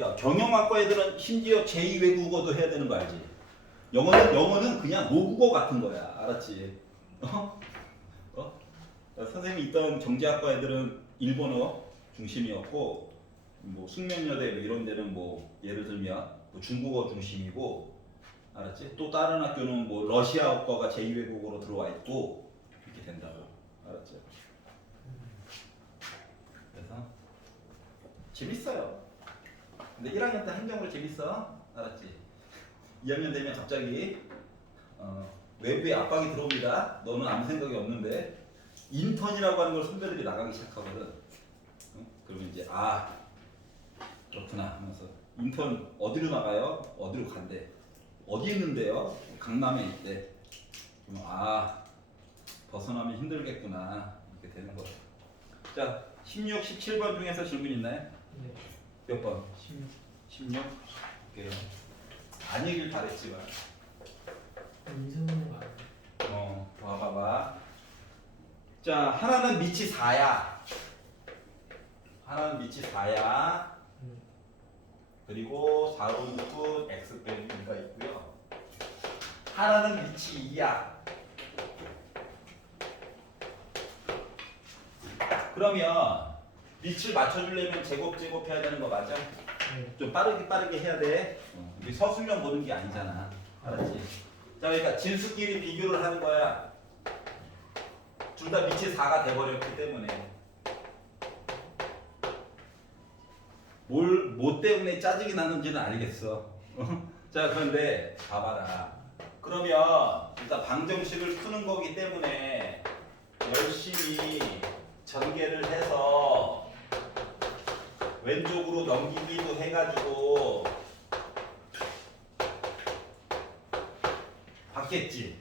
야, 경영학과 애들은 심지어 제2 외국어도 해야 되는 거 알지? 영어는 그냥 모국어 같은 거야. 알았지? 어? 어? 선생님이 있던 경제학과 애들은 일본어 중심이었고, 뭐 숙명여대 이런 데는 뭐 예를 들면 뭐 중국어 중심이고, 알았지? 또 다른 학교는 뭐 러시아어과가 제2 외국어로 들어와 있고 이렇게 된다고. 알았지? 그래서 재밌어요. 근데 1학년 때 행정으로 재밌어. 알았지? 2학년 되면 갑자기 외부에 압박이 들어옵니다. 너는 아무 생각이 없는데 인턴이라고 하는 걸 선배들이 나가기 시작하거든. 그러면 이제 그렇구나 하면서 인턴 어디로 나가요? 어디로 간대? 어디 있는데요? 강남에 있대. 그럼 벗어나면 힘들겠구나 이렇게 되는 거예요. 자 16, 17번 중에서 질문 있나요? 네. 몇 번? 16. 16? 오케이. 아니길 바랬지만 인수는 많아요. 봐봐. 자, 하나는 밑이 4야. 하나는 밑이 4야. 그리고 4로 묶은 x 빼기 2가 있고요. 하나는 밑이 2야. 그러면 밑을 맞춰주려면 제곱 해야 되는 거 맞아? 네. 좀 빠르게 해야 돼. 우리 서술형 보는 게 아니잖아. 알았지? 자, 그러니까 진수끼리 비교를 하는 거야. 둘 다 밑이 4가 돼버렸기 때문에. 뭐 때문에 짜증이 나는지는 알겠어. 자, 그런데 봐봐라. 그러면 일단 방정식을 푸는 거기 때문에 열심히 전개를 해서 왼쪽으로 넘기기도 해가지고 받겠지.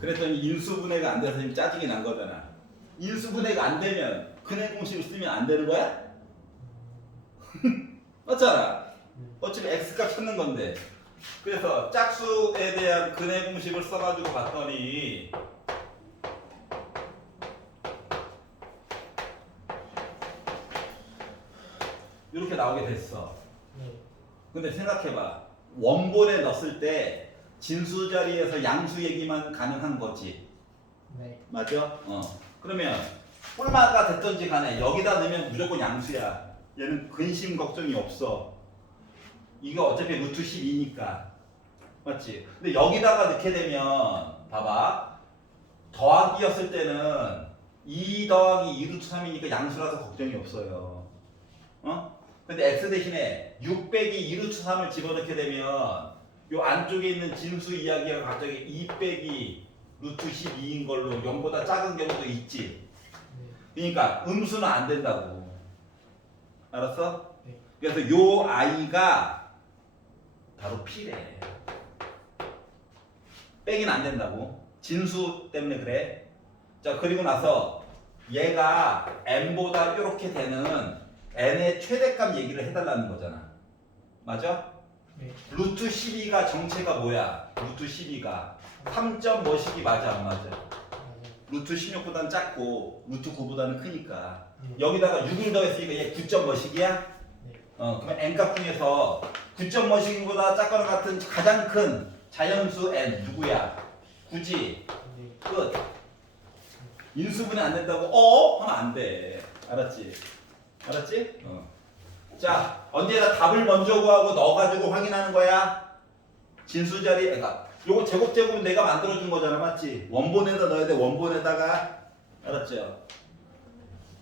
그랬더니 인수분해가 안 돼서 지금 짜증이 난 거잖아. 인수분해가 안 되면 근해 공식을 쓰면 안 되는 거야? 맞잖아. 어차피 x값 찾는 건데. 그래서 짝수에 대한 근해 공식을 써가지고 봤더니 이렇게 나오게 됐어. 근데 생각해봐. 원본에 넣었을 때 진수 자리에서 양수 얘기만 가능한 거지. 네. 맞죠? 그러면 뿔마가 됐던지 간에 여기다 넣으면 무조건 양수야. 얘는 근심 걱정이 없어. 이거 어차피 루트 12니까. 맞지? 근데 여기다가 넣게 되면 봐봐. 더하기였을 때는 2 더하기 2 루트 3이니까 양수라서 걱정이 없어요. 근데 x 대신에 6 빼기 2 루트 3을 집어넣게 되면 요 안쪽에 있는 진수 이야기가 갑자기 2 빼기 루트 12인 걸로 0보다 작은 경우도 있지. 그러니까 음수는 안 된다고. 알았어? 네. 그래서 요 아이가 바로 P래. 빼기는 안 된다고. 진수 때문에 그래. 자, 그리고 나서 얘가 n보다 이렇게 되는 n의 최대값 얘기를 해달라는 거잖아. 맞아? 네. 루트 12가 정체가 뭐야? 루트 12가 3점 뭐식이 맞아 안 맞아? 맞아요. 루트 16보다는 작고 루트 9보다는 크니까 네. 여기다가 6을 더했으니까 얘 9점 뭐식이야? 네. 그러면 n값 중에서 9점 뭐식보다 작거나 같은 가장 큰 자연수 n 누구야? 굳이 네. 끝. 인수분해 안 된다고 하면 안 돼. 알았지? 알았지? 자, 언제나 답을 먼저 구하고 넣어가지고 확인하는 거야. 진수 자리, 그러니까 요거 제곱은 내가 만들어준 거잖아, 맞지? 원본에다 넣어야 돼. 원본에다가. 알았죠?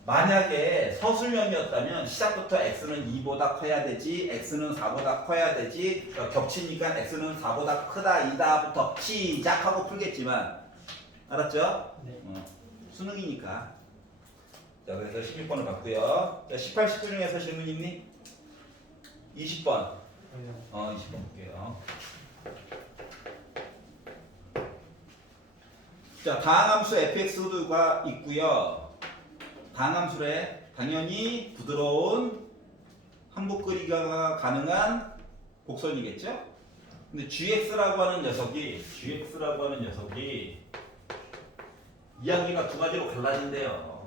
만약에 서술형이었다면 시작부터 x는 2보다 커야 되지, x는 4보다 커야 되지, 겹치니까 x는 4보다 크다, 이다부터 시작하고 풀겠지만, 알았죠? 네. 수능이니까. 자, 그래서 16번을 봤고요. 자, 18, 19 중에서 질문 있니? 20번. 20번 볼게요. 자, 다항함수 fx가 있고요. 다항함수래 당연히 부드러운 한복그리기가 가능한 곡선이겠죠? 근데 gx라고 하는 녀석이 이야기가 두 가지로 갈라진대요.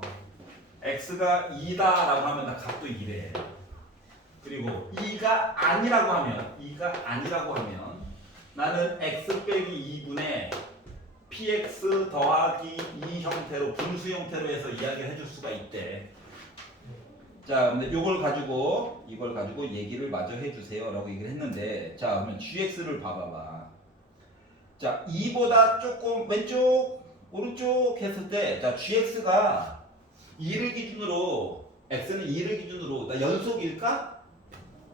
x가 2다라고 하면 다 값도 2래. 그리고 2가 아니라고 하면 나는 x 빼기 2분의 px 더하기 2 형태로 분수 형태로 해서 이야기를 해줄 수가 있대. 자, 근데 이걸 가지고 얘기를 마저 해주세요라고 얘기를 했는데, 자, 그러면 gx를 봐봐봐. 자, 2보다 조금 왼쪽, 오른쪽 했을 때, 자, gx가 2를 기준으로, x는 2를 기준으로 나 연속일까?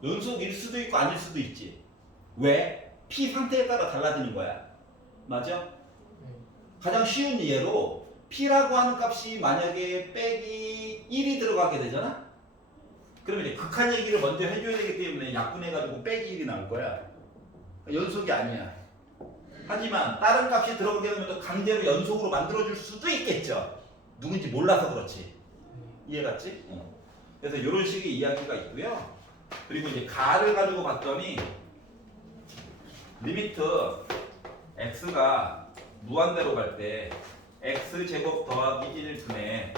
연속일 수도 있고 아닐 수도 있지. 왜? p 상태에 따라 달라지는 거야. 맞아? 가장 쉬운 예로 p라고 하는 값이 만약에 빼기 1이 들어가게 되잖아? 그러면 이제 극한 얘기를 먼저 해줘야 되기 때문에 약분해가지고 빼기 1이 나올 거야. 연속이 아니야. 하지만 다른 값이 들어가게 되면 또 강제로 연속으로 만들어줄 수도 있겠죠. 누군지 몰라서 그렇지. 이해갔지? 그래서 이런 식의 이야기가 있고요. 그리고 이제 가를 가지고 봤더니 리미트 x가 무한대로 갈 때 x제곱 더하기 1분의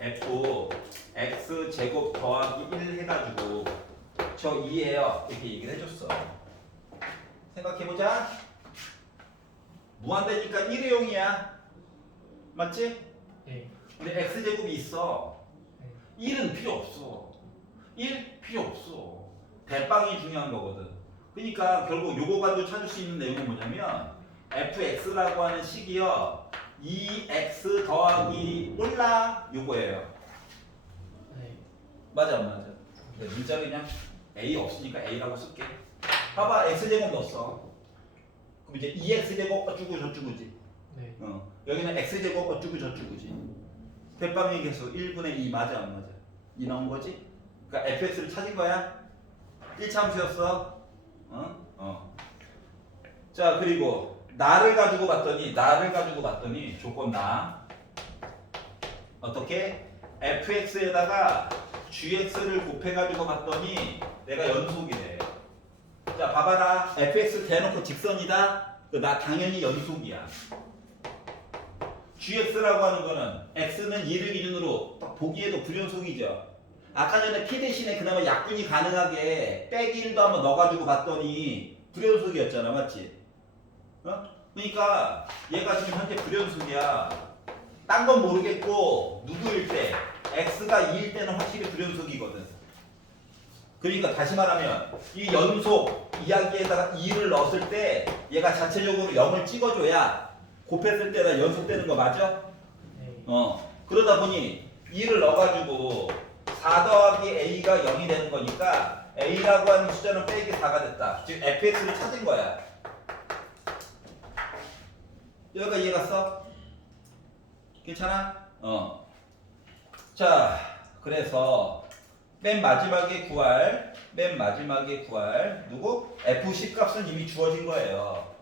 f x제곱 더하기 1 해가지고 저 2예요 이렇게 얘기를 해줬어. 생각해보자. 무한대니까 1의 0이야. 맞지? 네. 근데 x제곱이 있어. 1은 필요 없어. 1 필요 없어. 대빵이 중요한 거거든. 그러니까 결국 요거 가지고 찾을 수 있는 내용은 뭐냐면 fx라고 하는 식이요 2x 더하기 몰라 요거예요. 네. 맞아 안 맞아? 근데 문자 그냥 a 없으니까 a라고 쓸게. 봐봐 x제곱 넣었어. 그럼 이제 2x제곱 어쩌고 저쩌고지. 네. 여기는 x제곱 어쩌고 저쩌고지. 대빵의 개수 1분의 2 맞아 안 맞아? 2 나온 거지? 그러니까 fx를 찾은 거야. 1차함수였어. 자 그리고 나를 가지고 봤더니 조건 나 어떻게 fx에다가 gx를 곱해가지고 봤더니 내가 연속이래. 자 봐봐라 fx 대놓고 직선이다. 나 당연히 연속이야. gx라고 하는 거는 x는 2를 기준으로 딱 보기에도 불연속이죠. 아까 전에 p 대신에 그나마 약분이 가능하게 빼기 1도 한번 넣어가지고 봤더니 불연속이었잖아. 맞지? 그러니까 얘가 지금 현재 불연속이야. 딴 건 모르겠고 누구일 때 x가 2일 때는 확실히 불연속이거든. 그러니까 다시 말하면 이 연속 이야기에다가 2를 넣었을 때 얘가 자체적으로 0을 찍어줘야 곱했을 때나 연속되는 거 맞아? 네. 그러다 보니 2를 넣어가지고 4 더하기 a가 0이 되는 거니까 a라고 하는 숫자는 빼기 4가 됐다. 즉 fx를 찾은 거야. 여기가 이해갔어? 괜찮아? 자, 그래서 맨 마지막에 구할 누구? f10 값은 이미 주어진 거예요.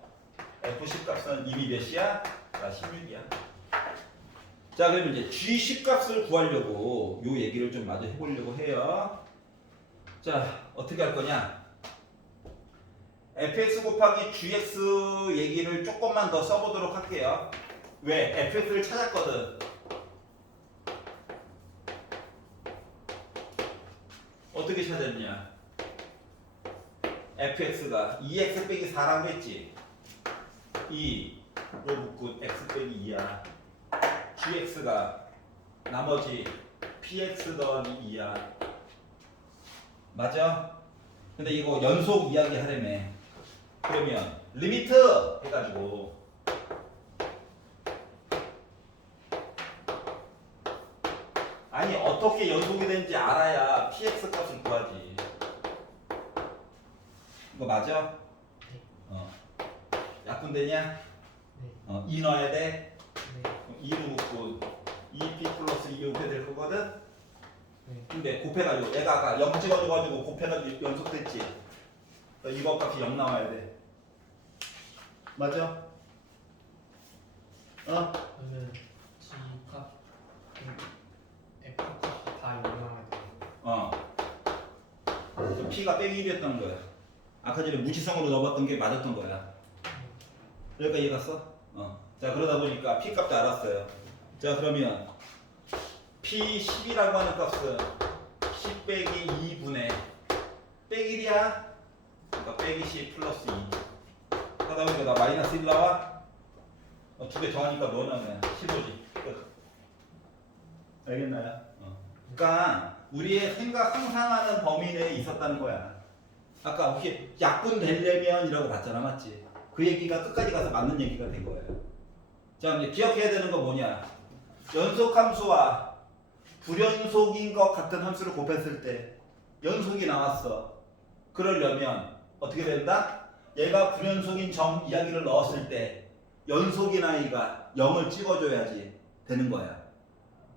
f10 값은 이미 몇이야? 16이야. 자, 그러면 이제 g10 값을 구하려고 요 얘기를 좀 마저 해보려고 해요. 자, 어떻게 할 거냐? fx 곱하기 gx 얘기를 조금만 더 써보도록 할게요. 왜? fx를 찾았거든. 어떻게 찾았냐? fx가 2x 빼기 4라고 했지? 2로 묶고 x 빼기 2야. gx가 나머지 px 더하기 2야. 맞아? 근데 이거 연속 이야기 하려며. 그러면 리미트 해가지고 아니 어떻게 연속이 되는지 알아야 px 값을 구하지. 이거 맞아? 약분되냐? 네. 2 넣어야 돼? 네. 2로 묶고 2p 플러스 2 이렇게 될 거거든? 네. 근데 곱해가지고 얘가 아까 0 찍어줘가지고 곱해가지고 연속됐지? 이거 값이 0 나와야 돼. 맞아? 그러면 G 값, F 값이 다 영향을 줘요. P가 빼기 1이었던 거야. 아까 전에 무지성으로 넣어봤던 게 맞았던 거야. 여기까지 이해갔어? 자 그러다 보니까 P 값도 알았어요. 자 그러면 P10이라고 하는 값은 10 빼기 2분의 1이야. 그러니까 빼기 10 플러스 2. 하다 보니까 나 마이너스 1 나와. 두 개 더하니까 뭐 나오냐? 15지. 끝. 알겠나요? 그러니까 우리의 생각 상상하는 범위 내에 있었다는 거야. 아까 혹시 약분 되려면이라고 봤잖아, 맞지? 그 얘기가 끝까지 가서 맞는 얘기가 된 거예요. 자, 이제 기억해야 되는 건 뭐냐? 연속함수와 불연속인 것 같은 함수를 곱했을 때 연속이 나왔어. 그러려면 어떻게 된다? 얘가 불연속인 점 이야기를 넣었을 때 연속인 아이가 0을 찍어줘야지 되는 거야.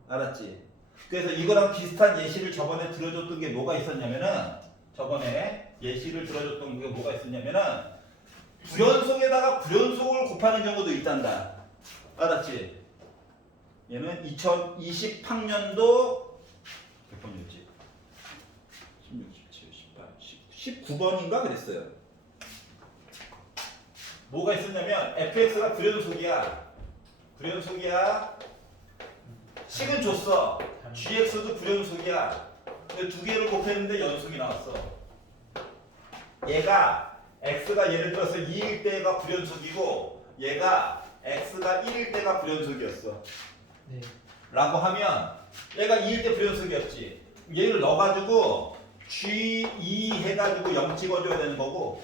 알았지? 그래서 이거랑 비슷한 예시를 저번에 들어줬던 게 뭐가 있었냐면은 저번에 예시를 들어줬던 게 뭐가 있었냐면은 불연속에다가 불연속을 곱하는 경우도 있단다. 알았지? 얘는 2020학년도 몇 번이었지? 16, 17, 18, 19번인가 그랬어요. 뭐가 있었냐면 fx가 불연속이야. 불연속이야. 식은 줬어. gx도 불연속이야. 근데 두 개를 곱했는데 연속이 나왔어. 얘가 x가 예를 들어서 2일 때가 불연속이고 얘가 x가 1일 때가 불연속이었어. 네. 라고 하면 얘가 2일 때 불연속이었지. 얘를 넣어가지고 g2 해가지고 0 찍어줘야 되는 거고.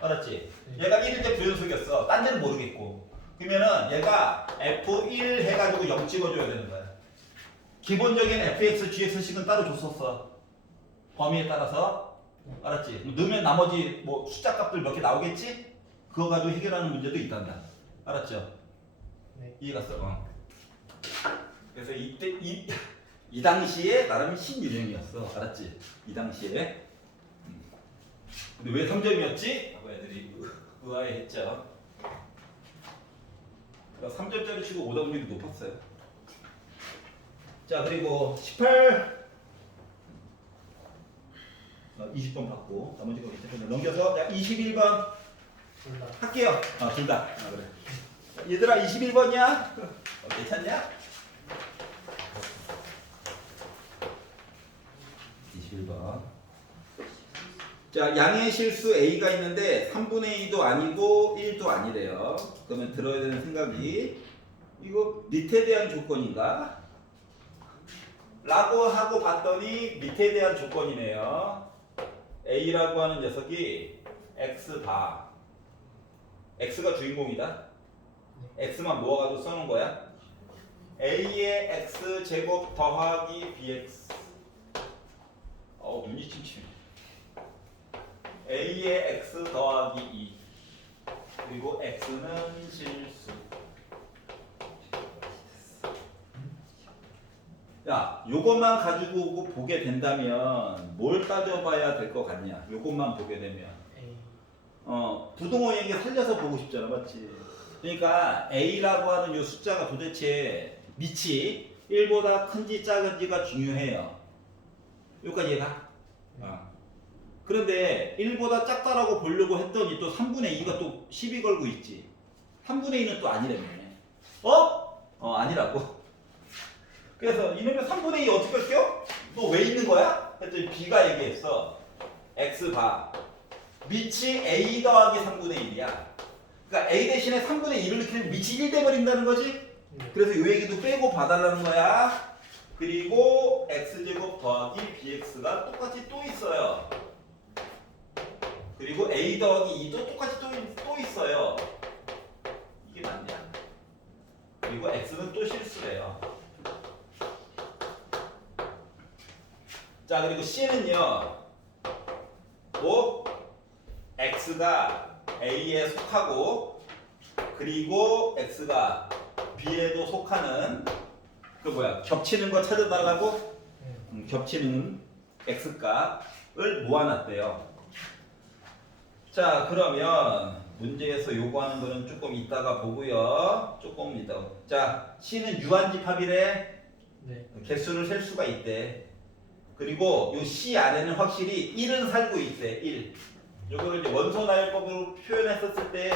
알았지? 얘가 1일 때 불연속이었어. 딴 데는 모르겠고. 그러면은 얘가 f1 해가지고 0 찍어줘야 되는 거야. 기본적인 fx, gx식은 따로 줬었어. 범위에 따라서. 알았지? 넣으면 나머지 뭐 숫자 값들 몇 개 나오겠지? 그거 가지고 해결하는 문제도 있단다. 알았죠? 네. 이해갔어? 그래서 이때 이 당시에 나름 신유행이었어. 알았지? 이 당시에. 근데 왜 3점이었지? 하고 애들이 의아해했죠. 그러니까 3점짜리 치고 오다 확률이 높았어요. 자, 그리고 18 20번 받고 나머지 거 밑에 넘겨서 자, 21번 둘 다. 할게요. 둘 다. 그래. 얘들아 21번이야? 괜찮냐? 21번. 자, 양의 실수 a가 있는데 3분의 2도 아니고 1도 아니래요. 그러면 들어야 되는 생각이 이거 밑에 대한 조건인가? 라고 하고 봤더니 밑에 대한 조건이네요. a라고 하는 녀석이 x바. x가 주인공이다. x만 모아가지고 써놓은 거야. a의 x 제곱 더하기 bx. 눈이 침침해. a의 x 더하기 2 그리고 x는 실수. 야, 요것만 가지고 보게 된다면 뭘 따져봐야 될 것 같냐? 요것만 보게 되면 A. 부동호 얘기 살려서 보고 싶잖아, 맞지? 그러니까 a라고 하는 요 숫자가 도대체 밑이 1보다 큰지 작은지가 중요해요. 여기까지 이해가? 그런데 1보다 작다라고 보려고 했더니 또 3분의 2가 또 시비 걸고 있지. 3분의 2는 또 아니라며. 아니라고. 그래서 이놈의 3분의 2 어떻게 할게요? 너 왜 있는 거야? 했더니 B가 얘기했어. X바. 밑이 A 더하기 3분의 1이야. 그러니까 A 대신에 3분의 1을 넣으면 밑이 1 돼버린다는 거지? 네. 그래서 이 얘기도 빼고 봐달라는 거야. 그리고 X제곱 더하기 BX가 똑같이 또 있어요. 그리고 A 더하기 2도 똑같이 또 있어요. 이게 맞냐? 그리고 X는 또 실수래요. 자, 그리고 C는요. 뭐 X가 A에 속하고 그리고 X가 B에도 속하는 그 뭐야? 겹치는 거 찾아달라고? 겹치는 X값을 모아놨대요. 자, 그러면 문제에서 요구하는 거는 조금 이따가 보고요. 조금 이따가. 자, C는 유한집합이래. 네. 개수를 셀 수가 있대. 그리고 요 C 안에는 확실히 1은 살고 있대. 1. 요거를 이제 원소나열법으로 표현했었을 때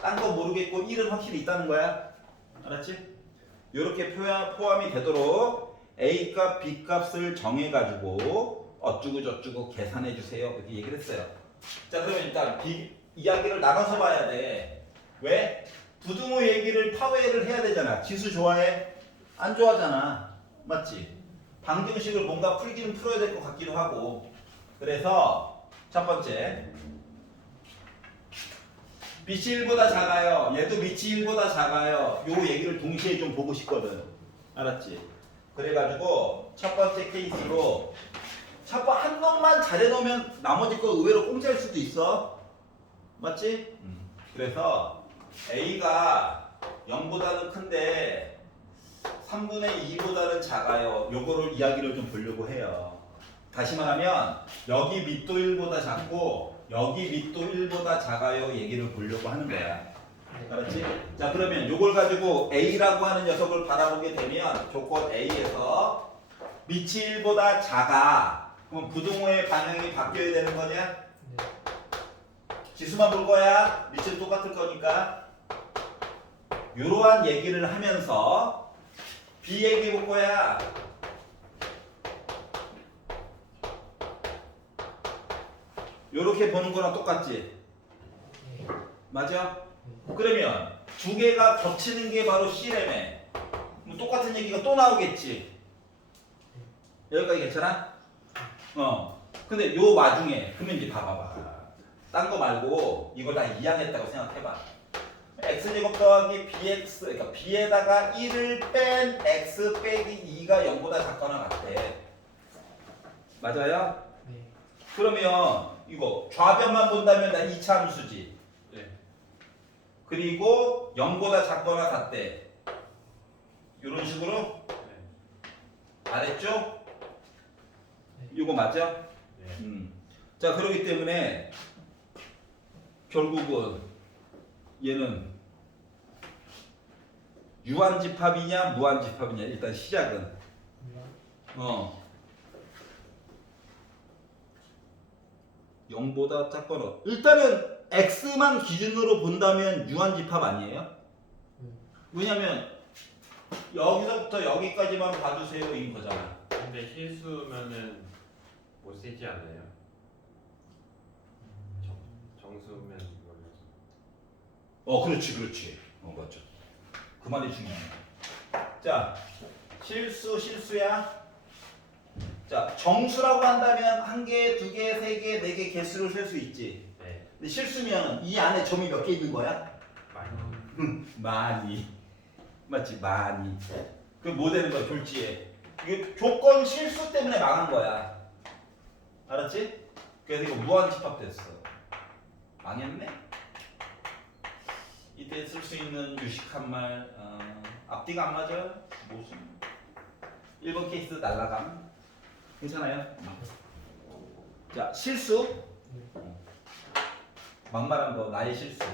딴 거 모르겠고 1은 확실히 있다는 거야. 알았지? 요렇게 포함이 되도록 A 값, B 값을 정해가지고 어쩌고 저쩌고 계산해 주세요. 이렇게 얘기를 했어요. 자, 그러면 일단 이야기를 나눠서 봐야 돼. 왜? 부등호 얘기를 파회를 해야 되잖아. 지수 좋아해? 안 좋아하잖아. 맞지? 방정식을 뭔가 풀기는 풀어야 될 것 같기도 하고. 그래서 첫 번째, 빛이 1보다 작아요. 얘도 빛이 1보다 작아요. 요 얘기를 동시에 좀 보고 싶거든. 알았지? 그래가지고 첫 번째 케이스로 한 놈만 잘해놓으면 나머지 거 의외로 공짜일 수도 있어. 맞지? 그래서 A가 0보다는 큰데 3분의 2보다는 작아요. 요거를 이야기를 좀 보려고 해요. 다시 말하면 여기 밑도 1보다 작고 여기 밑도 1보다 작아요 얘기를 보려고 하는 거야. 알았지? 자, 그러면 요걸 가지고 A라고 하는 녀석을 바라보게 되면 조건 A에서 밑이 1보다 작아. 그럼 부등호의 방향이 바뀌어야 되는 거냐? 네. 지수만 볼 거야. 밑은 똑같을 거니까. 이러한 얘기를 하면서 B 얘기 볼 거야. 요렇게 보는 거랑 똑같지? 네. 맞아? 그러면 두 개가 겹치는 게 바로 C라며. 그럼 똑같은 얘기가 또 나오겠지? 여기까지 괜찮아? 근데 요 와중에 그러면 이제 봐봐봐. 딴 거 말고 이걸 다 이항했다고 생각해봐. x제곱 더하기 bx, 그러니까 b에다가 1을 뺀 x 빼기 2가 0보다 작거나 같대. 맞아요? 네. 그러면 이거 좌변만 본다면 나 2차 함수지. 네. 그리고 0보다 작거나 같대. 이런 식으로 알았죠? 이거 맞아? 네. 자, 그렇기 때문에 결국은 얘는 유한집합이냐 무한집합이냐 일단 시작은 뭐야? 0보다 작거나 일단은 x만 기준으로 본다면 유한집합 아니에요? 왜냐면 여기서부터 여기까지만 봐주세요 인 거잖아. 근데 실수면은 못 쓰지 않아요? 정수면 이거는. 그렇지. 맞죠. 그 말이 중요해. 자, 실수야. 자, 정수라고 한다면 한 개, 두 개, 세 개, 네 개 개수를 셀 수 있지. 네. 근데 실수면 이 안에 점이 몇 개 있는 거야? 많이. 많이. 맞지? 많이. 그 뭐 되는 거야? 졸지에. 이게 조건 실수 때문에 망한 거야. 알았지? 그래서 이거 무한집합 됐어. 망했네? 이때 쓸 수 있는 유식한 말 앞뒤가 안 맞아요? 무슨 1번 케이스 날라감 괜찮아요? 자, 실수 막말한 거 나의 실수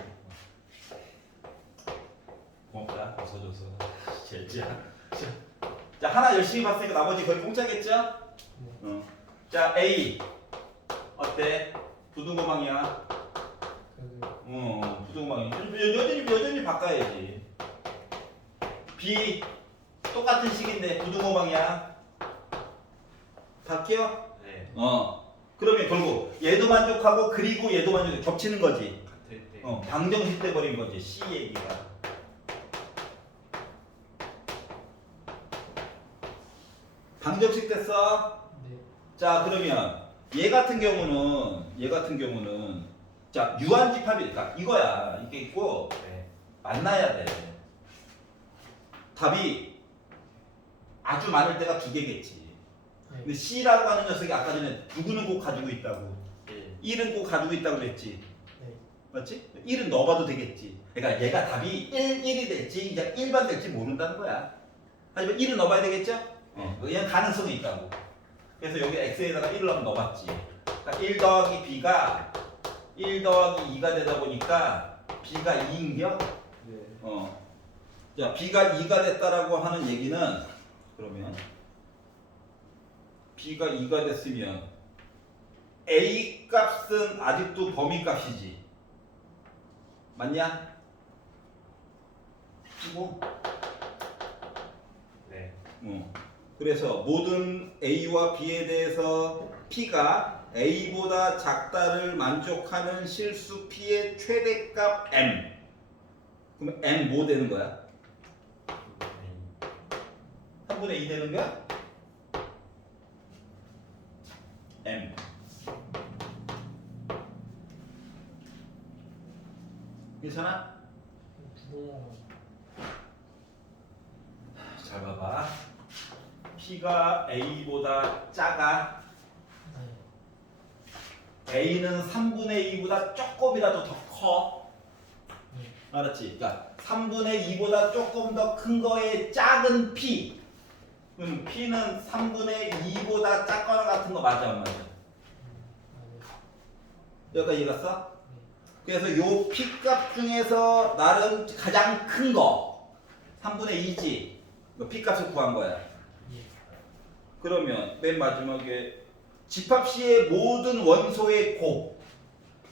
고맙다 벗어줘서 제지야. 자, 하나 열심히 봤으니까 나머지 거의 공짜겠죠? 자, A 어때? 부등호방이야. 부등호방이 여전히 바꿔야지. B 똑같은 식인데 부등호방이야. 바뀌어? 네. 그러면 결국 얘도 만족하고 그리고 얘도 만족해 겹치는 거지. 같을 때. 방정식 돼 버린 거지. C 얘기가. 방정식 됐어? 네. 자, 그러면 얘 같은 경우는 자, 유한집합이니까 이거야. 이게 있고 네. 만나야 돼. 답이 아주 많을 때가 두 개겠지. 네. 근데 C라고 하는 녀석이 아까 전에 누구는 꼭 가지고 있다고. 1. 1은 꼭 가지고 있다고 그랬지. 네. 맞지? 1은 넣어봐도 되겠지. 그러니까 얘가 답이 1이 될지 그냥 1반 될지 모른다는 거야. 하지만 1은 넣어봐야 되겠죠? 그냥 가능성이 있다고. 그래서 여기 x에다가 1을 한번 넣어봤지. 그러니까 1 더하기 b가 1 더하기 2가 되다 보니까 b가 2인겨? 네. 자, b가 2가 됐다라고 하는 얘기는 그러면 b가 2가 됐으면 a 값은 아직도 범위 값이지. 맞냐? 이거 네. 그래서 모든 A와 B에 대해서 P가 A보다 작다를 만족하는 실수 P의 최대값 M. 그럼 M 뭐 되는 거야? 3분의 2 되는 거야? M. 괜찮아? 부동호. 잘 봐봐. P가 A보다 작아. 네. A는 3분의 2보다 조금이라도 더 커. 네. 알았지? 그러니까 3분의 2보다 조금 더 큰 거에 작은 P. 그럼 P는 3분의 2보다 작거나 같은 거 맞아 안 맞아? 여기까지 이해갔어? 그래서 요 P 값 중에서 나름 가장 큰 거 3분의 2지. P 값을 구한 거야. 예. 그러면 맨 마지막에 집합시의 모든 원소의 곱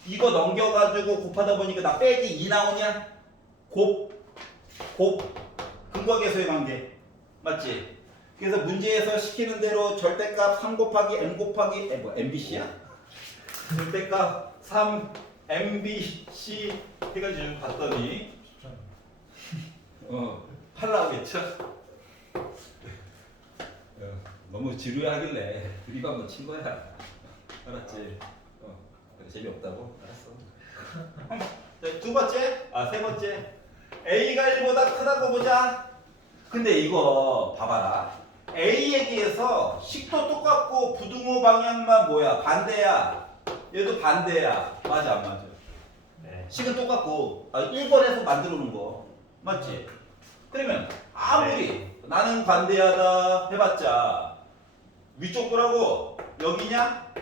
이거 넘겨가지고 곱하다 보니까 나 빼기 2 나오냐? 곱 근거계수의 관계 맞지? 그래서 문제에서 시키는 대로 절대값 3 곱하기 m 곱하기 MBC야? 절대값 3 MBC 해가지고 봤더니 팔 나오겠죠? 너무 지루해하길래 드립 한번 친 거야. 알았지? 그래, 재미없다고? 알았어. 자, 두 번째, 세 번째. A가 1보다 크다고 보자. 근데 이거 봐봐라. A에 비해서 식도 똑같고 부등호 방향만 뭐야? 반대야. 얘도 반대야. 맞아 안 맞아? 네. 식은 똑같고 1번에서 만들어 놓은 거. 맞지? 그러면 아무리 나는 관대하다 해봤자 위쪽 거라고 여기냐?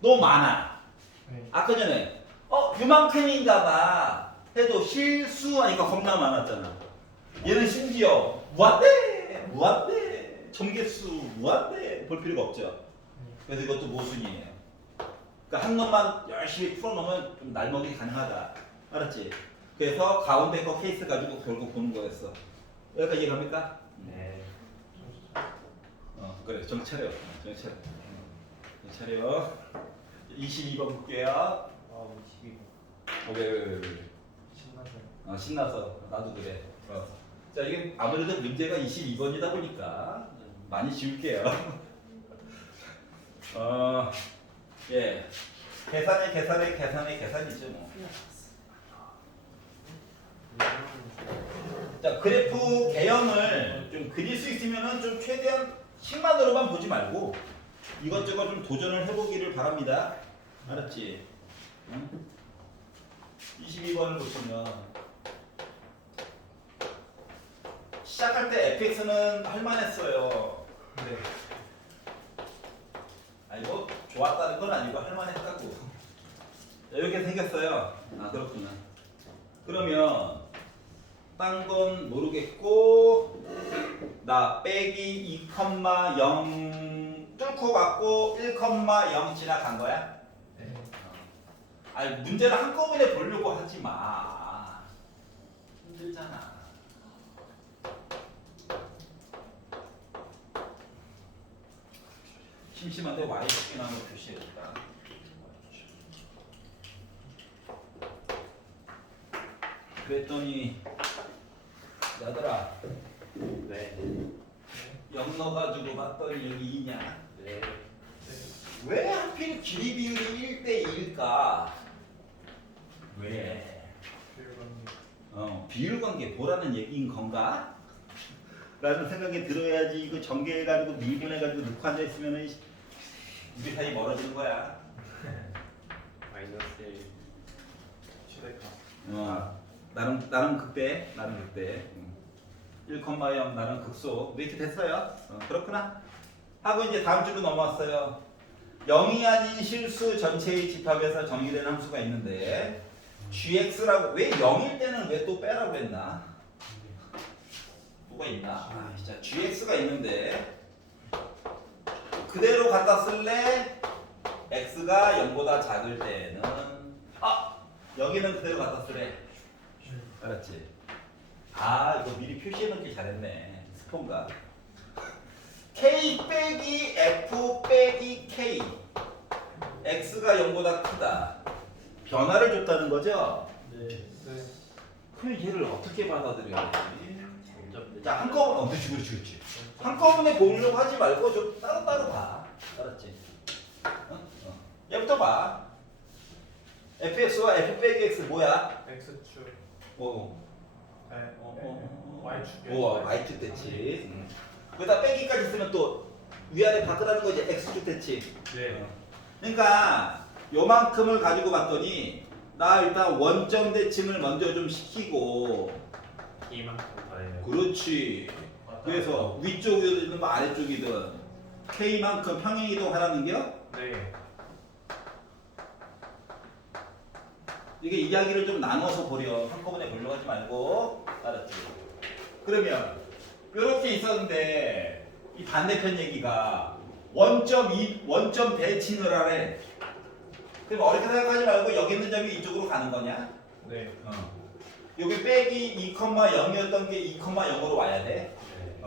너무 많아. 네. 아까 전에 이만큼인가봐 해도 실수하니까 겁나 많았잖아. 얘는 심지어 무한대 점개수 무한대 볼 필요가 없죠. 그래서 이것도 모순이에요. 그러니까 한 놈만 열심히 풀어놓으면 좀 날먹이 가능하다. 알았지? 그래서 가운데 거 케이스 가지고 결국 보는 거였어. 여기까지 이해갑니까? 네. 그래 정신 차려. 정신 차려. 22번 볼게요. 22번. 왜? 신나서. 신나서 나도 그래. 자 이게 아무래도 문제가 22번이다 보니까 많이 지울게요. 예. 계산이죠 뭐. 자 그래프 개형을 좀 그릴 수 있으면은 좀 최대한 10만으로만 보지 말고 이것저것 좀 도전을 해보기를 바랍니다. 알았지? 응? 22번을 보시면 시작할 때 fx는 할만했어요. 네. 아니고 좋았다는 건 아니고 할만했다고. 이렇게 생겼어요. 그렇구나. 그러면 딴 건 모르겠고 나 빼기 2,0 뚫고 갔고 1,0 지나간 거야? 네. 아니 문제를 한꺼번에 보려고 하지 마. 힘들잖아. 심심한데 Y축이나 한번 표시해줄까? 그랬더니 얘들아 네. 0 넣어가지고 봤더니 여기 2냐? 네. 왜 하필 길이 비율이 1대 2일까? 왜? 비율 관계 보라는 얘기인 건가? 라는 생각이 들어야지. 이거 전개해가지고 미분해가지고 넣고 앉아있으면 우리 사이 멀어지는 거야. 마이너스 1 최대값. 나름 극대. 1,0 나름 극소. 이렇게 됐어요. 그렇구나. 하고 이제 다음 주로 넘어왔어요. 0이 아닌 실수 전체의 집합에서 정의되는 함수가 있는데 gx라고 왜 0일 때는 왜 또 빼라고 했나? 뭐가 있나? 진짜 gx가 있는데 그대로 갖다 쓸래? x가 0보다 작을 때는 여기는 그대로 갖다 쓰래. 알았지? 이거 미리 표시해 놓기 잘했네. 스폰가. K 빼기 F 빼기 K. X가 0보다 크다. 변화를 줬다는 거죠? 네. 네. 그럼 얘를 어떻게 받아들여야 되지? 점점 자, 한꺼번에, 그렇지. 한꺼번에 보려고 하지 말고 좀 따로따로 봐. 알았지? 얘부터 봐. fx와 f 빼기 x 뭐야? X축. 네. Y축. y축 됐지. 거기다 빼기까지 쓰면 또 위아래 바꾸라는 거지. x축 됐지. 네. 그러니까 요만큼을 가지고 봤더니 나 일단 원점 대칭을 먼저 좀 시키고. 이만큼 더해요. 그렇지. 그래서 위쪽이든 뭐 아래쪽이든 k만큼 평행이동 하라는 겨? 네. 이게 이야기를 좀 나눠서 보려. 한꺼번에 보려고 하지 말고. 알았지? 그러면 이렇게 있었는데 이 반대편 얘기가 원점 대칭을 하래. 그럼 어렵게 생각하지 말고 여기 있는 점이 이쪽으로 가는 거냐? 네. 여기 빼기 2,0이었던 게 2,0으로 와야 돼. 네.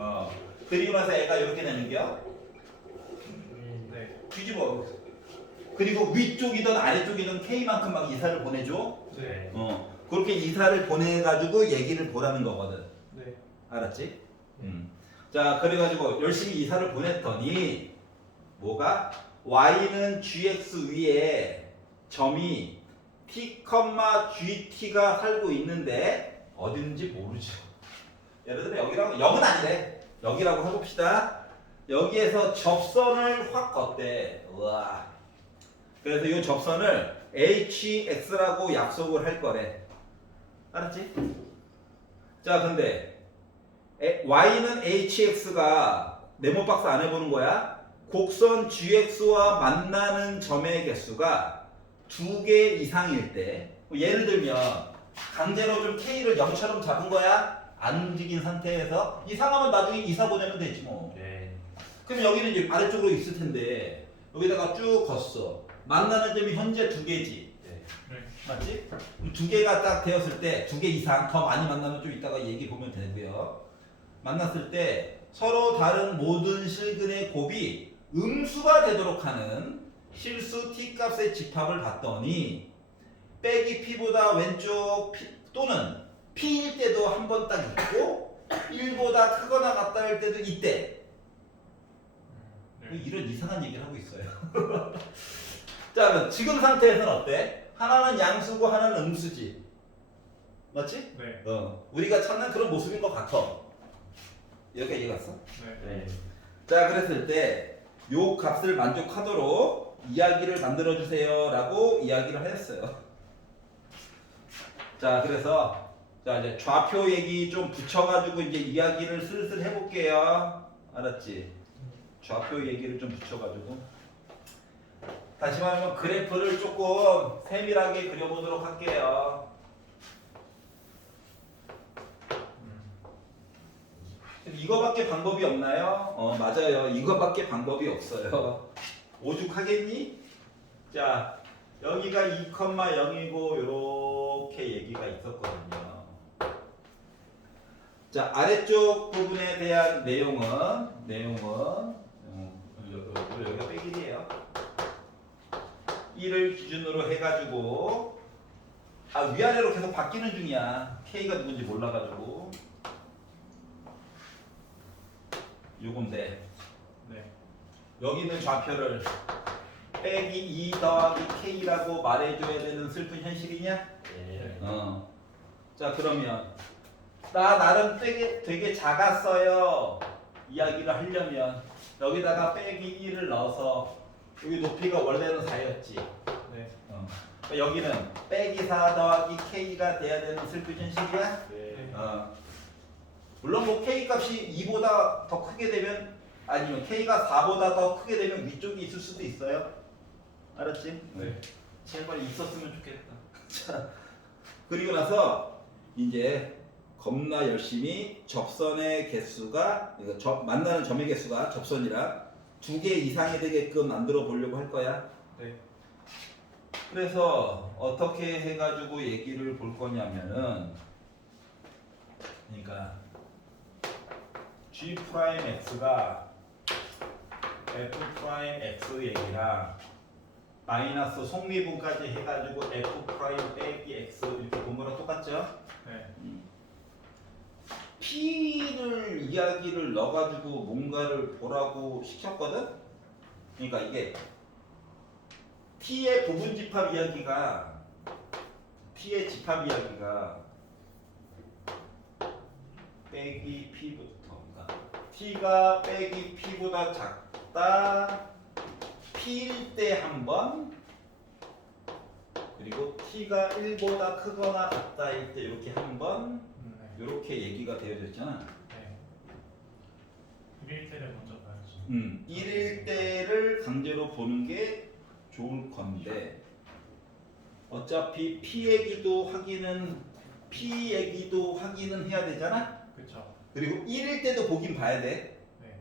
그리고 나서 애가 이렇게 되는 겨. 네. 뒤집어. 그리고 위쪽이든 아래쪽이든 K만큼 막 이사를 보내줘. 네. 그렇게 이사를 보내가지고 얘기를 보라는 거거든. 네. 알았지? 자, 그래가지고 열심히 이사를 보냈더니 뭐가? Y는 GX 위에 점이 T, GT가 살고 있는데 어딘지 모르죠. 예를 들어 여기라고 0은 아니래. 여기라고 해봅시다. 여기에서 접선을 확 걷대. 우와. 그래서 이 접선을 HX라고 약속을 할 거래. 알았지? 자, 근데 Y는 HX가 네모 박스 안 해보는 거야. 곡선 GX와 만나는 점의 개수가 2개 이상일 때, 예를 들면 강제로 좀 K를 0처럼 잡은 거야. 안 움직인 상태에서 이상하면 나중에 이사 보내면 되지 뭐. 네. 그럼 여기는 이제 아래쪽으로 있을 텐데 여기다가 쭉 걷어. 만나는 점이 현재 2개지. 네. 맞지? 그럼 2개가 딱 되었을 때 2개 이상 더 많이 만나면 좀 이따가 얘기 보면 되고요. 만났을 때 서로 다른 모든 실근의 곱이 음수가 되도록 하는 실수 t값의 집합을 봤더니 빼기 p보다 왼쪽 p 또는 p일 때도 한 번 딱 있고 1보다 크거나 같다 할 때도 있대. 이런 이상한 얘기를 하고 있어요. 자, 그럼 지금 상태에서는 어때? 하나는 양수고 하나는 음수지. 맞지? 네. 우리가 찾는 그런 모습인 것 같아. 여기까지 갔어? 네. 네. 자, 그랬을 때 요 값을 만족하도록 이야기를 만들어 주세요 라고 이야기를 하였어요. 자, 그래서 자, 이제 좌표 얘기 좀 붙여가지고 이제 이야기를 슬슬 해볼게요. 알았지? 좌표 얘기를 좀 붙여가지고 다시 말하면 그래프를 조금 세밀하게 그려보도록 할게요. 이거밖에 방법이 없나요? 맞아요. 이거밖에 방법이 없어요. 오죽하겠니? 자, 여기가 2,0이고 이렇게 얘기가 있었거든요. 자, 아래쪽 부분에 대한 내용은 여기가 빼기예요. 1을 기준으로 해가지고 위아래로 계속 바뀌는 중이야. K가 누군지 몰라가지고 요건데 네. 여기는 좌표를 빼기 2 더하기 K라고 말해줘야 되는 슬픈 현실이냐? 네. 자, 그러면 나 나름 되게 작았어요 이야기를 하려면 여기다가 빼기 1을 넣어서 여기 높이가 원래는 4였지. 네. 그러니까 여기는 빼기 4 더하기 K가 돼야 되는 슬픈 현실이야? 네. 물론 뭐 K 값이 2보다 더 크게 되면 아니면 K가 4보다 더 크게 되면 위쪽이 있을 수도 있어요. 알았지? 네. 제발 있었으면 좋겠다. 자, 그리고 나서 이제 겁나 열심히 접선의 개수가 만나는 점의 개수가 접선이라 2개 이상이 되게끔 만들어 보려고 할 거야. 네. 그래서 어떻게 해가지고 얘기를 볼 거냐면은 그러니까 G 프라임 X가 F 프라임 X 얘기랑 마이너스 속미분까지 해가지고 F 프라임 빼기 X 이렇게 본 거랑 똑같죠? 네. P를 이야기를 넣어가지고 뭔가를 보라고 시켰거든? 그러니까 이게 T의 부분 집합 이야기가 T의 집합 이야기가 빼기 P부터 그러니까 T가 빼기 P보다 작다 P일 때 한 번 그리고 T가 1보다 크거나 같다일 때 이렇게 한번 네. 이렇게 얘기가 되어져 있잖아. 네. 1일 때를 먼저 봐야죠. 1일 때를 강제로 보는 게 좋을 건데 어차피 P 얘기도 확인은 해야 되잖아. 그쵸. 그리고 1일 때도 보긴 봐야 돼. 네.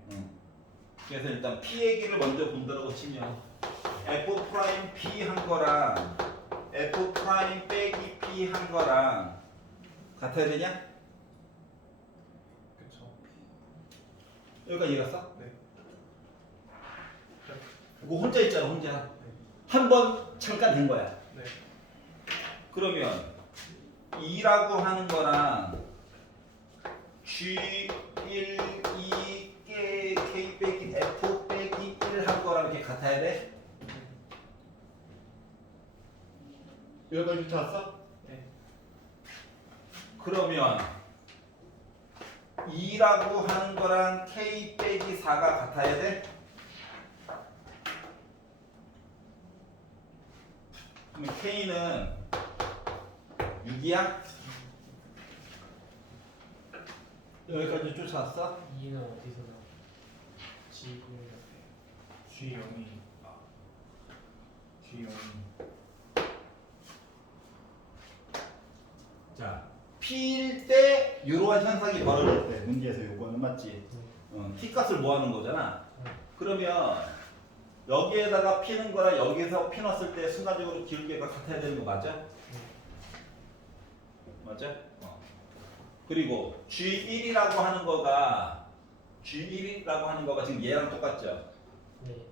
그래서 일단 P 얘기를 먼저 본다고 치면 F 프라임 P 한 거랑 F 프라임 빼기 P 한 거랑 같아야 되냐? 그쵸. 여기까지 이해갔어? 네. 그거 혼자 있잖아 혼자. 한 번 잠깐 된 거야. 네. 그러면 2라고 하는 거랑 G1, 2, K 빼기 F 빼기 1 한 거랑 이렇게 같아야 돼? 여기까지 쫓아왔어? 네. 그러면 2라고 하는 거랑 K 빼기 4가 같아야 돼? 그러면 K는 6이야? 여기까지 쫓아왔어? 2는 어디서 나와? G1 G0이 자, P일 때 이러한 현상이 벌어질 때 문제에서 요거는 맞지? P 값을 뭐 하는 거잖아. 그러면 여기에다가 피는 거랑 여기에서 피 넣었을 때 순간적으로 기울기가 같아야 되는 거 맞아? 맞아? 그리고 G1이라고 하는 거가 지금 얘랑 똑같죠? 네.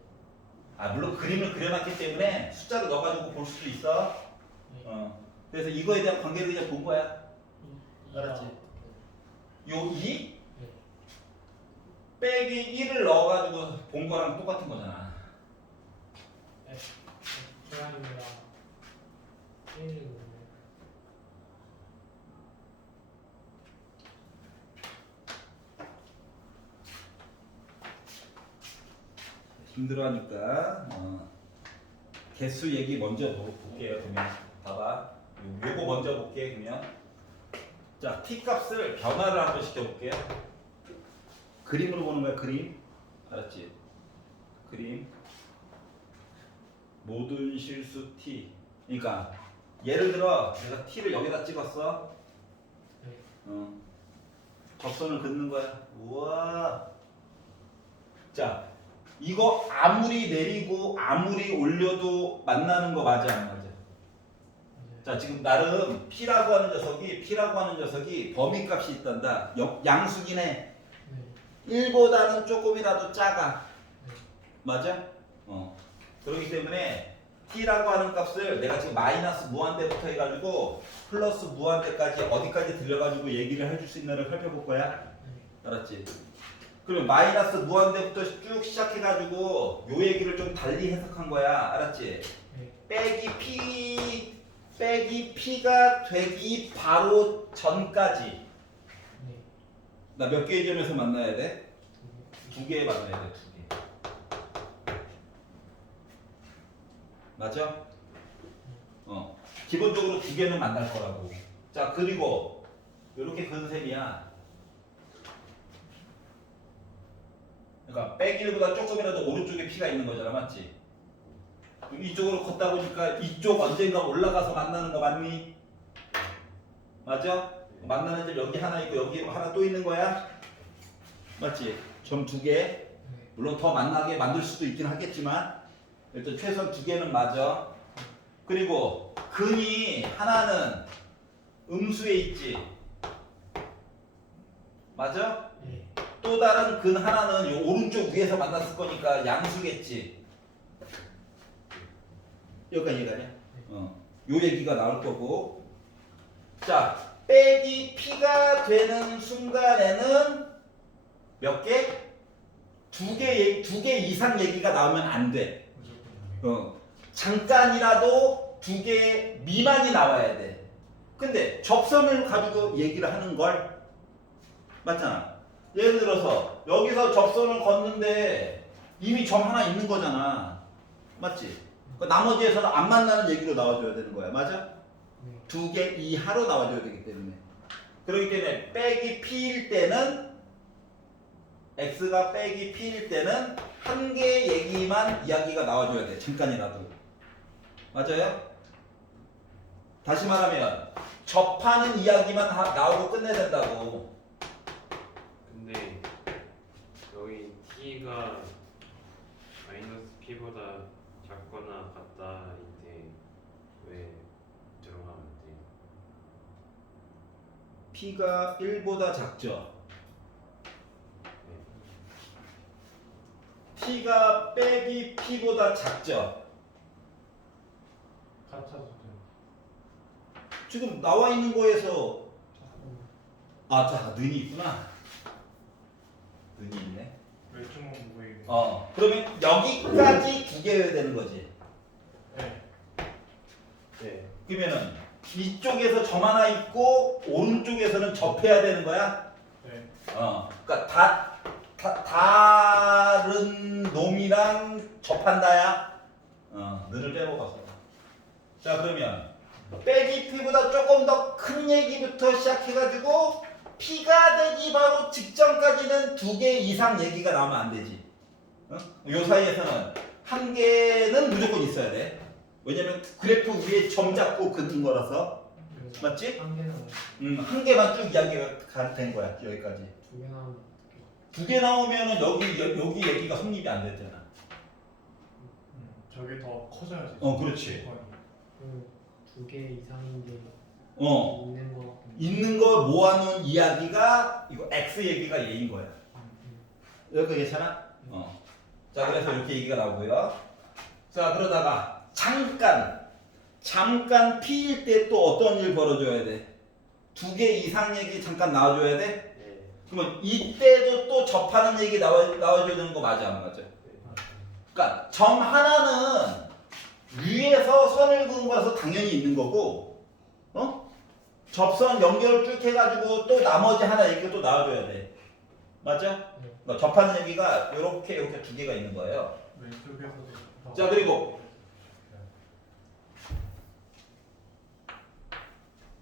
아 물론 그림을 그려놨기 때문에 숫자를 넣어가지고 볼 수도 있어. 네. 그래서 이거에 대한 관계를 그냥 본 거야. 알았지? 네. 요 2 네. 빼기 1을 넣어가지고 본 거랑 똑같은 거잖아. 프라임이랑 1을 힘들어하니까 개수 얘기 먼저 볼게요. 그러면 봐봐. 요거 먼저 볼게. 그러면 자 t 값을 변화를 한번 시켜볼게요. 그림으로 보는 거야. 그림. 알았지? 그림. 모든 실수 t. 그러니까 예를 들어 내가 t를 여기다 찍었어. 네. 접선을 긋는 거야. 우와. 자. 이거 아무리 내리고 아무리 올려도 만나는 거 맞아 안 맞아? 자 지금 나름 P라고 하는 녀석이 범위값이 있단다. 양수기네. 네. 1보다는 조금이라도 작아. 네. 맞아? 그렇기 때문에 T라고 하는 값을 내가 지금 마이너스 무한대부터 해가지고 플러스 무한대까지 어디까지 들려가지고 얘기를 해줄 수 있나를 살펴볼 거야. 알았지? 그리고 마이너스 무한대부터 쭉 시작해가지고 요 얘기를 좀 달리 해석한 거야. 알았지? 네. 빼기 P가 되기 바로 전까지 네. 나 몇 개의 점에서 만나야 돼? 2개 만나야 돼. 2개. 맞아? 기본적으로 2개는 만날 거라고. 자 그리고 이렇게 근 셈이야. 그러니까 빼기보다 조금이라도 오른쪽에 P가 있는 거잖아. 맞지? 그럼 이쪽으로 걷다 보니까 이쪽 언젠가 올라가서 만나는 거 맞니? 맞아? 만나는 점 여기 하나 있고 여기 하나 또 있는 거야? 맞지? 점 2개. 물론 더 만나게 만들 수도 있긴 하겠지만 일단 최소한 2개는 맞아. 그리고 근이 하나는 음수에 있지. 맞아? 네. 또 다른 근 하나는 요 오른쪽 위에서 만났을 거니까 양수겠지. 여기까지 이해가냐? 요 얘기가 나올 거고. 자, 빼기 p가 되는 순간에는 몇 개? 두 개 이상 얘기가 나오면 안 돼. 무조건 잠깐이라도 2개 미만이 나와야 돼. 근데 접선을 가지고 얘기를 하는 걸 맞잖아. 예를 들어서 여기서 접선을 걷는데 이미 점 하나 있는 거잖아. 맞지? 그 나머지에서는 안 만나는 얘기로 나와줘야 되는 거야. 맞아? 네. 2개 이하로 나와줘야 되기 때문에. 그렇기 때문에 빼기 p일 때는 x가 빼기 p일 때는 한 개 얘기만 이야기가 나와줘야 돼. 잠깐이라도. 맞아요? 다시 말하면 접하는 이야기만 나오고 끝내야 된다고. 근데 여기 t가 마이너스 p보다 작거나 같다인데 왜 들어가면 돼? p가 1보다 작죠. p가 빼기 p보다 작죠. 같아도 돼. 지금 나와 있는 거에서 자, 는이 있구나. 는이 있네. 왼쪽만 보고 얘기해. 그러면 여기까지 2개여야 되는 거지. 네. 네. 그러면은 이쪽에서 점 하나 있고 오른쪽에서는 접해야 되는 거야. 네. 그러니까 다른 놈이랑 접한다야. 는을 빼먹었어. 자, 그러면 빼기 p보다 조금 더 큰 얘기부터 시작해가지고 p가 되기 바로 직전까지는 2개 이상 얘기가 나오면 안 되지. 요 사이에서는 한 개는 무조건 있어야 돼. 왜냐면 그래프 위에 점 잡고 긋는 거라서. 그래서 맞지? 한 개는 한 개만 쭉 이야기가 된 거야. 여기까지. 2개 나오면 2개 나오면은 여기 얘기가 성립이 안 됐잖아. 저게 더 커져야지. 그렇지. 그 2개 이상인데 어. 있는 거 있는 걸 모아놓은 이야기가 이거 x 얘기가 얘인 거야. 여기가 괜찮아? 자, 그래서 이렇게 얘기가 나오고요. 자, 그러다가 잠깐 p일 때 또 어떤 일 벌어줘야 돼? 2개 이상 얘기 잠깐 나와줘야 돼? 네. 그러면 이때도 또 접하는 얘기 나와줘야 되는 거 맞아, 안 맞아? 그러니까 점 하나는 위에서 선을 그은 거라서 당연히 있는 거고, 접선 연결을 쭉 해가지고 또 나머지 하나 얘기가 또 나와줘야 돼. 맞죠? 그러니까 접하는 얘기가 이렇게 2개가 있는 거예요. 왼쪽에서도 더. 자, 그리고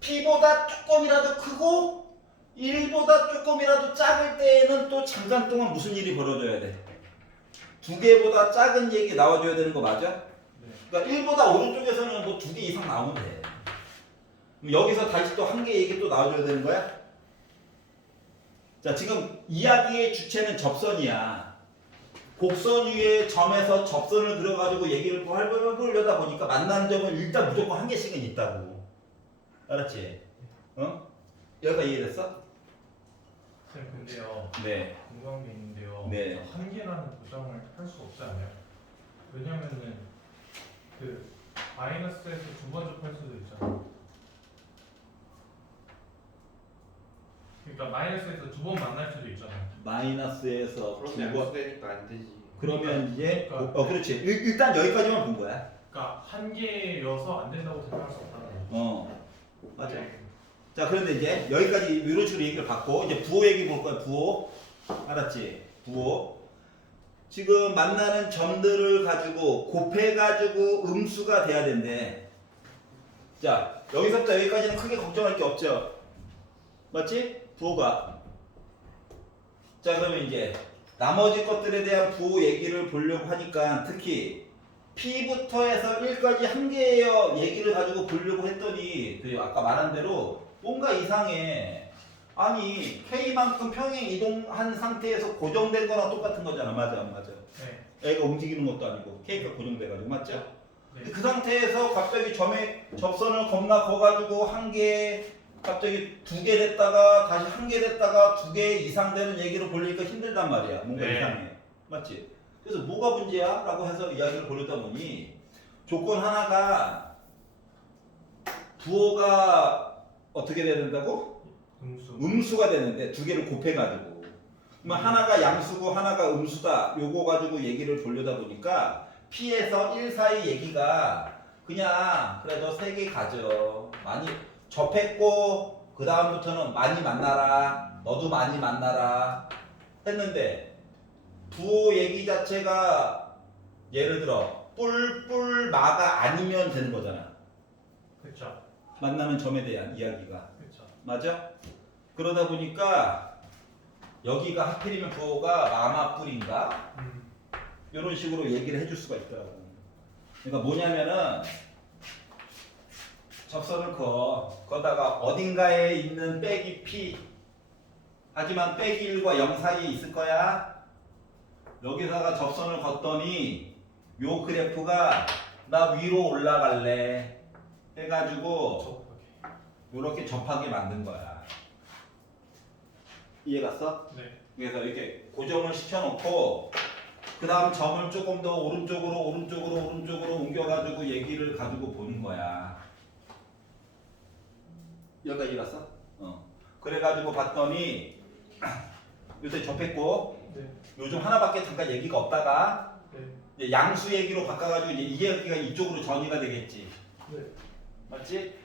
p보다 조금이라도 크고 1보다 조금이라도 작을 때에는 또 잠깐 동안 무슨 일이 벌어져야 돼? 2개보다 작은 얘기 나와줘야 되는 거 맞아? 네. 그러니까 1보다 오른쪽에서는 뭐 2개 이상 나오면 돼. 그럼 여기서 다시 또 한 개 얘기 또 나와줘야 되는 거야? 자, 지금 이야기의 주체는 접선이야. 곡선 위에 점에서 접선을 들어가지고 얘기를 해보려다 보니까 만나는 점은 일단 무조건 한 개씩은 있다고. 알았지? 여기가 이해됐어? 쌤 근데요. 네. 궁금한 게 있는데요. 네. 한 개라는 보장을 할 수 없지 않아요? 왜냐면은 그 마이너스에서 2번 접할 수도 있잖아요. 그러니까 마이너스에서 2번 만날 수도 있잖아요. 마이너스에서 그럼 2번. 양수되니까 안 되지. 그러면 이제 그러니까. 그렇지. 일단 여기까지만 본 거야. 그러니까 한 개여서 안 된다고 생각할 수 없다는 맞아. 거죠. 자, 그런데 이제 여기까지 이런 식으로 얘기를 받고 이제 부호 얘기 볼 거야. 부호. 알았지? 부호. 지금 만나는 점들을 가지고 곱해가지고 음수가 돼야 된대. 자, 여기서부터 여기까지는 크게 걱정할 게 없죠. 맞지? 부호가. 자, 그러면 이제 나머지 것들에 대한 부호 얘기를 보려고 하니까 특히 P부터 해서 1까지 한 개의 얘기를 가지고 보려고 했더니 그 아까 말한 대로 뭔가 이상해. 아니 K만큼 평행 이동한 상태에서 고정된 거랑 똑같은 거잖아. 맞아 안 맞아? 네. 애가 움직이는 것도 아니고 K가 고정돼가지고 맞죠? 네. 근데 그 상태에서 갑자기 점에 접선을 겁나 거가지고 한 개 갑자기 2개 됐다가 다시 1개 됐다가 2개 이상 되는 얘기를 보려니까 힘들단 말이야. 뭔가 네. 이상해. 맞지? 그래서 뭐가 문제야? 라고 해서 이야기를 보려다 보니 조건 하나가 부호가 어떻게 돼야 된다고? 음수. 음수가 되는데 2개를 곱해가지고 그러면 하나가 양수고 하나가 음수다 요거 가지고 얘기를 보려다 보니까 P에서 1 사이 얘기가 그냥 그래 저 3개 가져 많이 접했고 그 다음부터는 많이 만나라 너도 많이 만나라 했는데 부호 얘기 자체가 예를 들어 뿔뿔마가 아니면 되는 거잖아. 그쵸. 만나는 점에 대한 이야기가 그쵸. 맞아? 그러다 보니까 여기가 하필이면 부호가 마마뿔인가? 이런 식으로 얘기를 해줄 수가 있더라고. 그러니까 뭐냐면은 접선을 거다가 어딘가에 있는 빼기 P 하지만 빼기 1과 0 사이에 있을 거야. 여기다가 접선을 걷더니 요 그래프가 나 위로 올라갈래 해가지고 접하게. 이렇게 접하게 만든 거야. 이해 갔어? 네. 그래서 이렇게 고정을 시켜놓고 그 다음 점을 조금 더 오른쪽으로 옮겨가지고 얘기를 가지고 보는 거야. 여기까지 이해 갔어? 그래가지고 봤더니 요새 접했고 네. 요즘 하나밖에 잠깐 얘기가 없다가 네. 이제 양수 얘기로 바꿔가지고 이제 이 얘기가 이쪽으로 전이가 되겠지. 네. 맞지?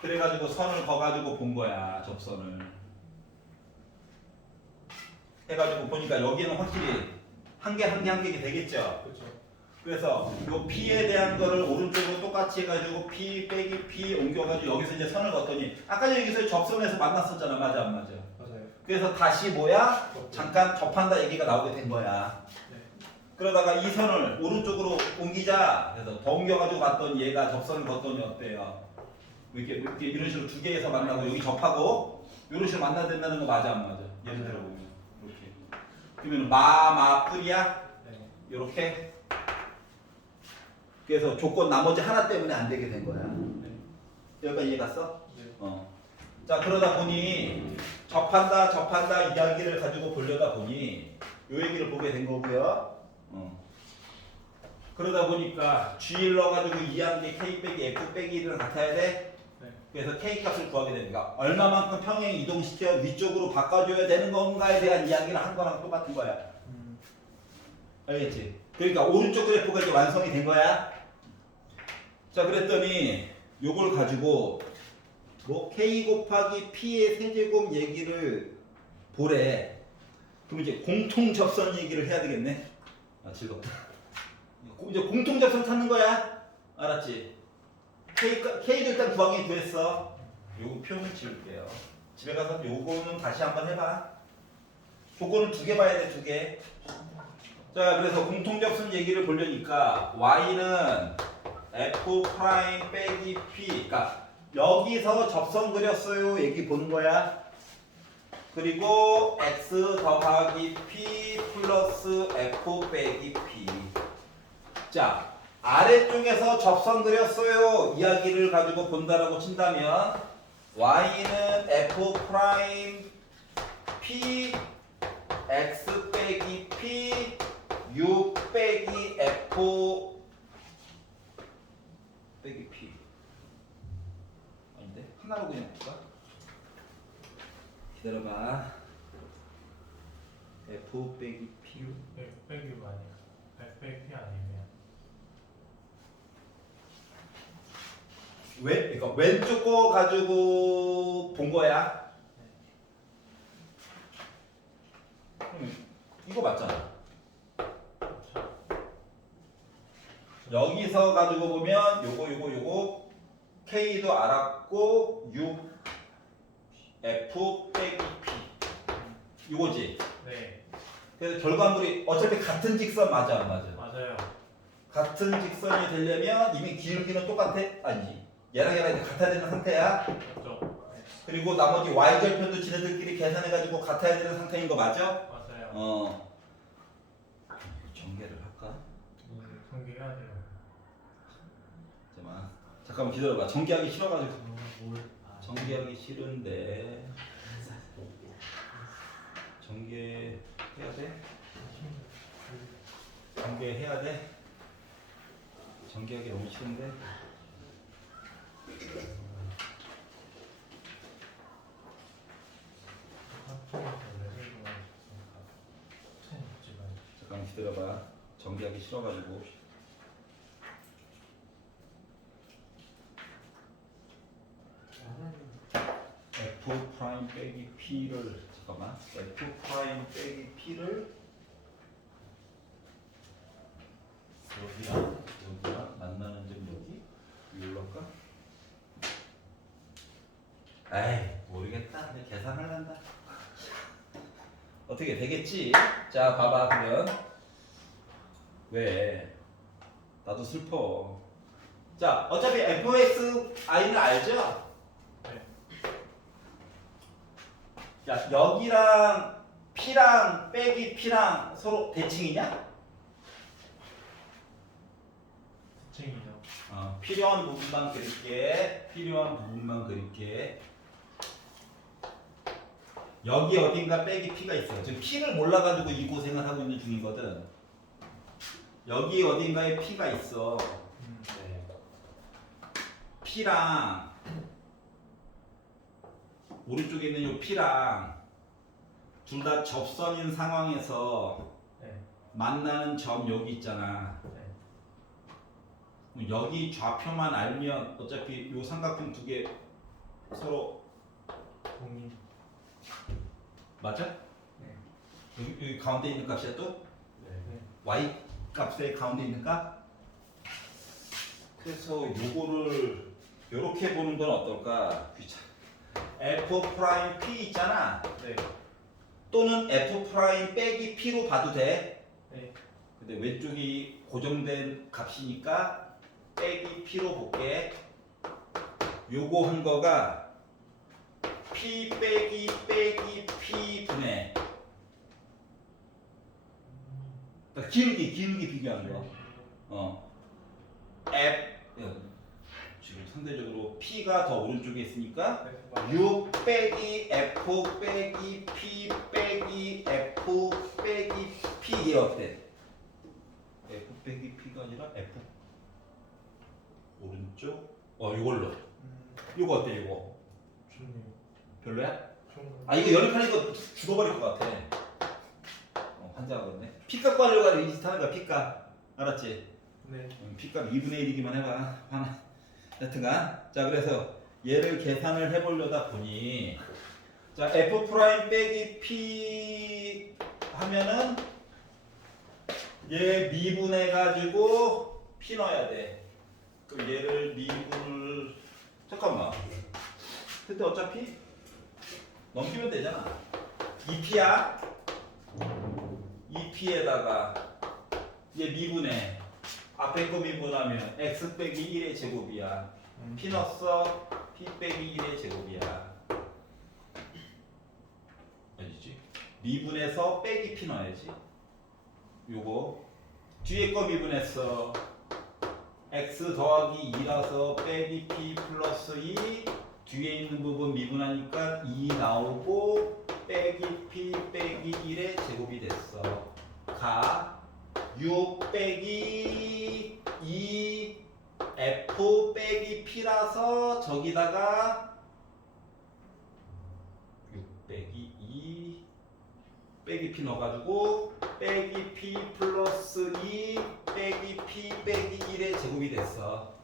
그래가지고 선을 그어가지고 본 거야 접선을 해가지고 보니까 여기는 확실히 한 개 되겠죠. 그쵸. 그래서 요 P에 대한 거를 오른쪽으로 똑같이 해가지고 P 빼기 P 옮겨가지고 여기서 이제 선을 그었더니 아까 여기서 접선에서 만났었잖아. 맞아 안 맞아? 맞아요. 그래서 다시 뭐야? 접고. 잠깐 접한다 얘기가 나오게 된 거야. 네. 그러다가 이 선을 오른쪽으로 옮기자. 그래서 더 옮겨가지고 갔더니 얘가 접선을 걷더니 어때요? 이렇게 이런 식으로 2개에서 만나고 여기 접하고 이런 식으로 만나야 된다는 거 맞아 안 맞아? 예를 들어 보면 이렇게. 그러면 마뿔이야? 네. 이렇게. 그래서 조건 나머지 하나 때문에 안 되게 된 거야. 네. 여기까지 이해 갔어? 네. 자 그러다 보니 접한다 이야기를 가지고 보려다 보니 요 얘기를 보게 된 거고요. 그러다 보니까 G를 넣어가지고 2항계 K 빼기 F 빼기 1은 같아야 돼. 네. 그래서 K 값을 구하게 됩니다. 얼마만큼 평행 이동시켜 위쪽으로 바꿔줘야 되는 건가에 대한 이야기를 한 거랑 똑같은 거야. 알겠지? 그러니까 오른쪽 그래프가 이제 완성이 된 거야. 자 그랬더니 요걸 가지고 뭐 K 곱하기 P의 세제곱 얘기를 보래. 그럼 이제 공통 접선 얘기를 해야 되겠네. 아 즐겁다. 이제 공통 접선 찾는 거야. 알았지? K도 일단 구하기 구했어. 요거 표는 지울게요. 집에 가서 요거는 다시 한번 해봐. 조건은 2개 봐야 돼, 2개. 자, 그래서 공통 접선 얘기를 보려니까 y는 f 프라임 빼기 p. 그러니까 여기서 접선 그렸어요. 얘기 보는 거야. 그리고 x 더하기 p 플러스 f 빼기 p. 자, 아래쪽에서 접선 그렸어요. 이야기를 가지고 본다라고 친다면 y는 f 프라임 p x 빼기 p 6 빼기 f 빼기 p 아닌데? 하나로 그냥 볼까? 기다려봐. f 빼기 p 네. 빼기 아니에요. 빼기 아니면. 그러니까 왼쪽 거 가지고 본 거야. 이거 맞잖아. 여기서 가지고 보면 요거 K도 알았고 6 F 빼기 P 요거지. 네. 그래서 결과물이 어차피 같은 직선 맞아 안 맞아? 맞아요. 같은 직선이 되려면 이미 기울기는 똑같아? 아니지. 얘랑 이제 같아야 되는 상태야. 맞죠. 네. 그리고 나머지 y절편도 지네들끼리 계산해가지고 같아야 되는 상태인 거 맞아? 맞아요. 전개를 할까? 전개해야 돼요. 잠깐만 기다려봐. 전개하기 싫어가지고. 전개하기 싫은데 전개해야 돼? 전개해야 돼? 전개하기 너무 싫은데? 잠깐 기다려봐. 전개하기 싫어가지고. F 프라임 빼기 P를 잠깐만. F 프라임 빼기 P를 여기야 만나는 점 여기 이걸로 할까? 에이 모르겠다. 근데 계산을 한다. 어떻게 되겠지? 자 봐봐 그러면 왜 나도 슬퍼. 자 어차피 fxi는 알죠? 자 여기랑 p랑 빼기 p랑 서로 대칭이냐? 대칭이죠. 필요한 부분만 그릴게. 필요한 부분만 그릴게. 여기 어딘가 빼기 p가 있어. 지금 p를 몰라가지고 이 고생을 하고 있는 중이거든. 여기 어딘가에 p가 있어. 네. p랑 오른쪽에 있는 요 p랑 둘 다 접선인 상황에서 네. 만나는 점 여기 있잖아. 네. 여기 좌표만 알면 어차피 요 삼각형 두 개 서로 동의. 맞아? 네. 여기 가운데 있는 값이야 또? 네. y 값의 가운데 있는 값? 그래서 요거를 요렇게 보는 건 어떨까? 귀찮아. f 프라임 p 있잖아. 네. 또는 f 프라임 빼기 p로 봐도 돼. 네. 근데 왼쪽이 고정된 값이니까 빼기 p로 볼게. 요거 한 거가 p 빼기 p 분의 그러니까 기울기 비교하는 거. f 지금 상대적으로 p가 더 오른쪽에 있으니까 6 빼기 f 빼기 p 빼기 f 빼기 p 얘 어때? f 빼기 p가 아니라 f 오른쪽 요걸로 요거 어때 요거? 좋네요. 별로야? 좋은 아 이거 연립하니까 죽어버릴 것 같아. 환장하겠네. P값 관료가 이짓하는 거야 P값. 알았지? 네. P값 2분의 1이기만 해봐. 하나. 여튼간 자 그래서 얘를 계산을 해보려다 보니 자 f 프라임 빼기 p 하면은 얘 미분해 가지고 p 넣어야 돼. 그럼 얘를 미분을 잠깐만. 근데 어차피 넘기면 되잖아. 2p야. 2p에다가 얘 미분해. 앞에 거 미분하면 x 빼기 1의 제곱이야. p 넣었어. p 빼기 1의 제곱이야. 아니지? 미분해서 빼기 p 넣어야지. 요거 뒤에 거 미분했어. x 더하기 2라서 빼기 p 플러스 2 뒤에 있는 부분 미분하니까 2 나오고 빼기 p 빼기 1의 제곱이 됐어. 가 6 빼기 2 f 빼기 p라서 저기다가 6 빼기 2 빼기 p 넣어가지고 빼기 p 플러스 2 빼기 p 빼기 1의 제곱이 됐어.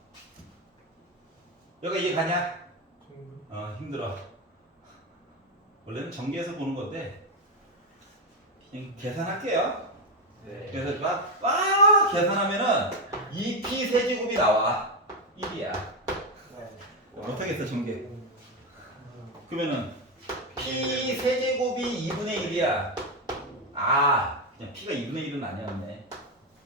여기가 이해 가냐? 힘들어. 원래는 전개해서 보는 건데 그냥 계산할게요. 네. 그래서 막 계산하면은 2p 세제곱이 나와. 1이야. 못하겠어 전개. 그러면은 p 세제곱이 2분의 1이야. 그냥 p가 2분의 1은 아니었네.